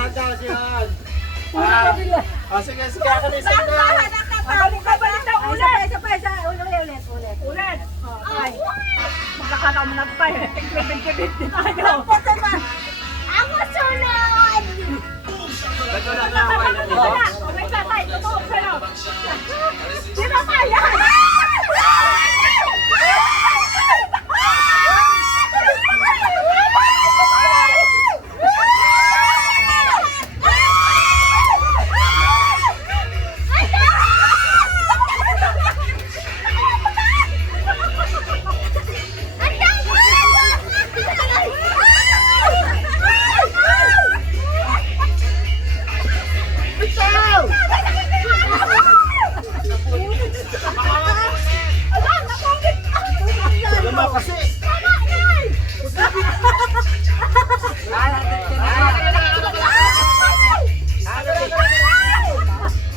yan. Sige, sige, ako na isa na. Balik na ulit. Ulit. Ay. Magkakataon mo na pa eh. Tigpit din tayo. Ako sunod! Ito na nga, okay na dito. Okay na tayo. Totoo sa'yo. Sino kaya? Kasi.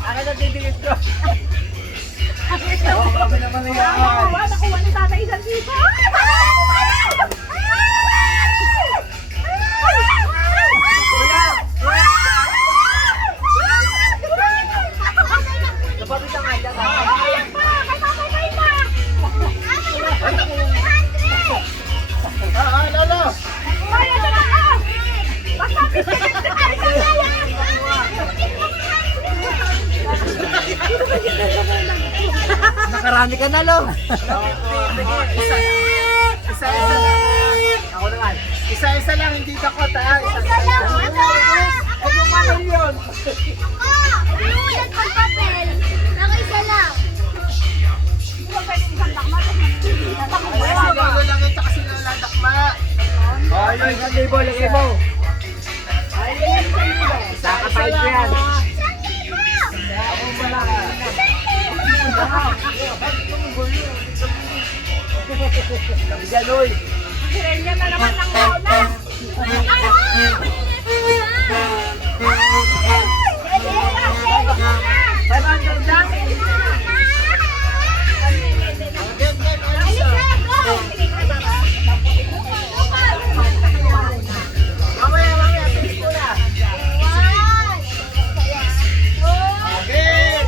Ako na didikit ko. Kami naman na yan. Nakuha ni Tata isang sipa. Napapit ang aja. Ayan pa! Kapapatay pa! Lolo. Kaya na lang ah! Basta Nakarami ka na, Lo. Isa-isa lang. Ako naman. Isa-isa lang, hindi takot ha. Isa lang, ako! Ano pala yun? Ulat pag papel. Ako isa lang. Si Lolo lang yun, tsaka si Lola Dakma. Ay, libo. Nakatayo ko yan. Diyan, oy. Sirenya na naman ng mauna. Mamaya, finish ko na. Okay.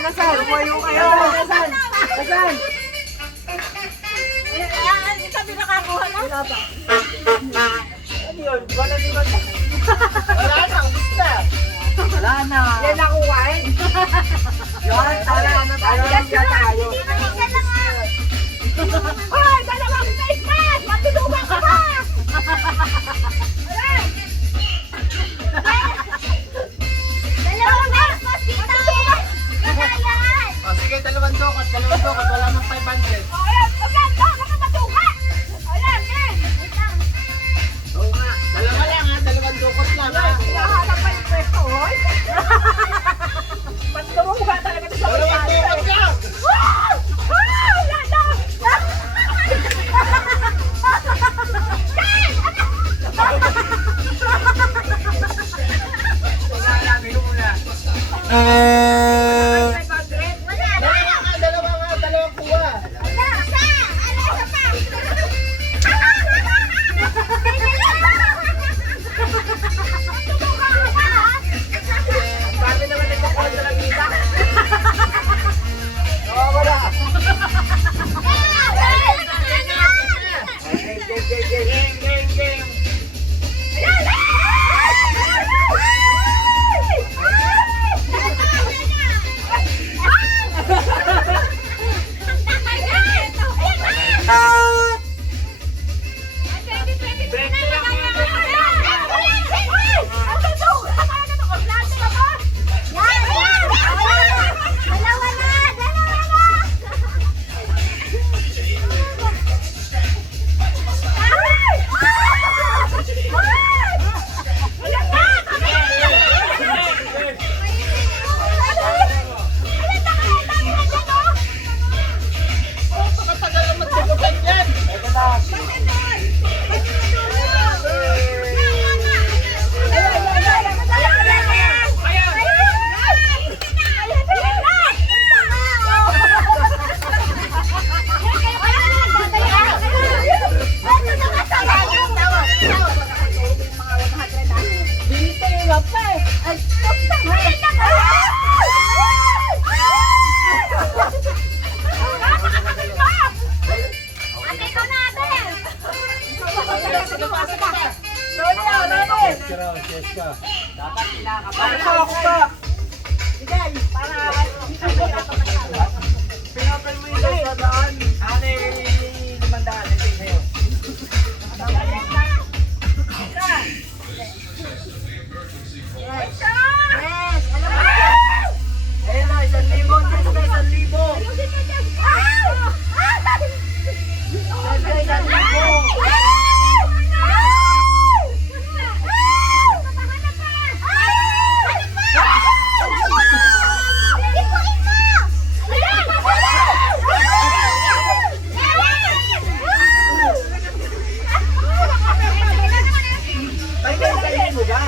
Nasaan? Lumayo kayo. Nasaan? Sabi nakakuha na? Wala pa. Ano yun? Wala naman. Wala na, ubus na. Wala na. Yan nakuha eh. Yan, tara, ano tayo? Yan tayo. Hoy, dalawang face mask! Matulungan ka ba? Dalawang face mask dito. Kakayan. O sige, dalawang dukot. Wala nang 500. Ayan, ayan, baka matukan! Ayan, yan! Oo nga. Dalawa lang ha, dalawang dukot lang ha. Hinahanap pa yung pwesto, hoy! Ba't gumumukha talaga ito sa Dalawang pagkain? dukot lang. Wow! Wow! Yan na! Dalawang kuha. Bakit naman nagpakontra ng kita? Wala. Game. Pakatagal ang magtugutan yan. Ito na. Dapat kinakabahan ako pa. Pinapal mo yung sa daan. Ano yung 500? Ito yung sa'yo. Ayun na, 1,000. Yes na, 1,000. Ay, kayo sa inyo mo ba?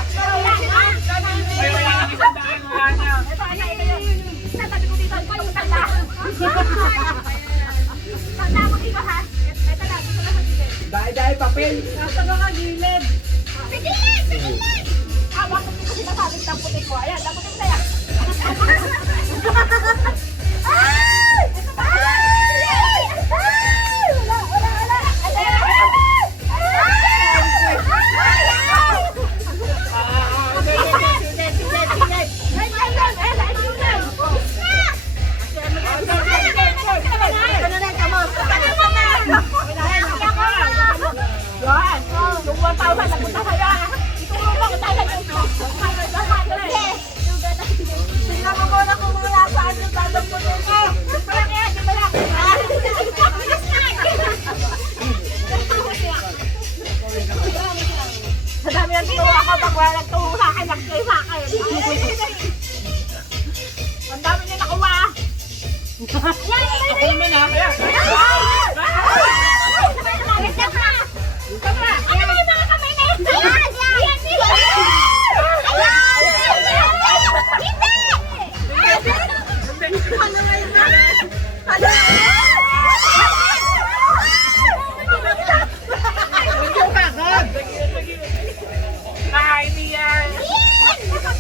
Dahil papel. Nasa mga gilid. Hawak ko kasi nasabing tamputin ko. Ayan, tamputin saya. Yan! Yung 1,000 napunta sa'yo ah! Ituro mo kung tayo yung 100. Tingnan mo muna kung wala saan yung dadamputin ko! Wala kaya, di ba lang? Sa dami ang tuwa ako pag wala nagtuwa sa akin, nagkay sa akin. Ang dami niya nakuha! Ako naman ha. Kaya. Ano ba yung mga kamay na yun? Ayan! Kain niyan. Ito,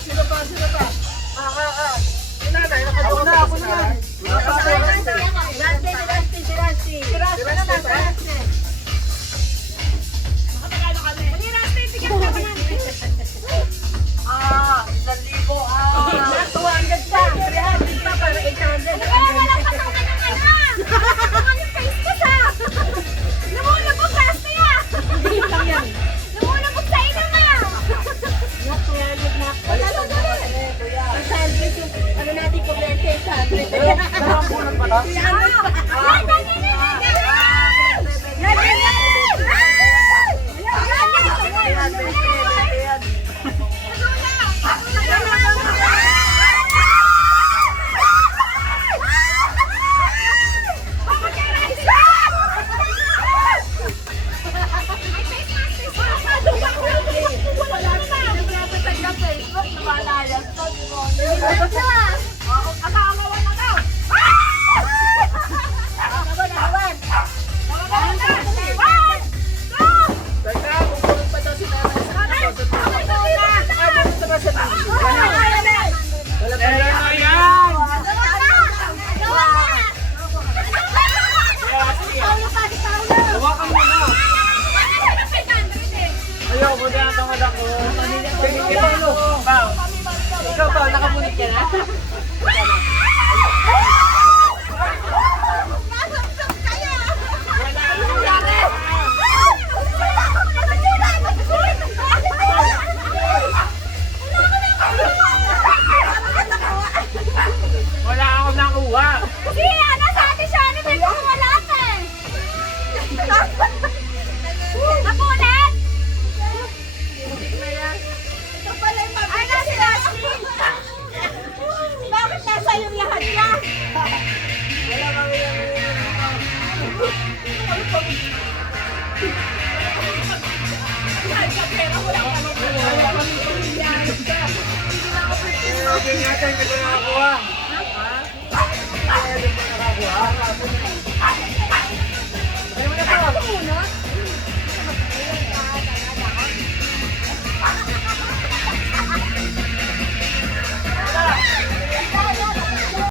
Sino pa? Sino pa? Si nanay, nakadoon na ako na. Ah, 1,000. Ah. Ano natin po, 600. Nakakunan pa na? Teka, kukunin pa daw si nanay sa wala pa yan. Hawakan mo na. Ayaw, muna ang tangad ako. Ikaw ba, nakapunit ka na? Wala akong nakuha. Napulit! Bakit nasa yung lahat yan? Okay natin, kasi nakakuha. Ha? Hindi pa nakakuha.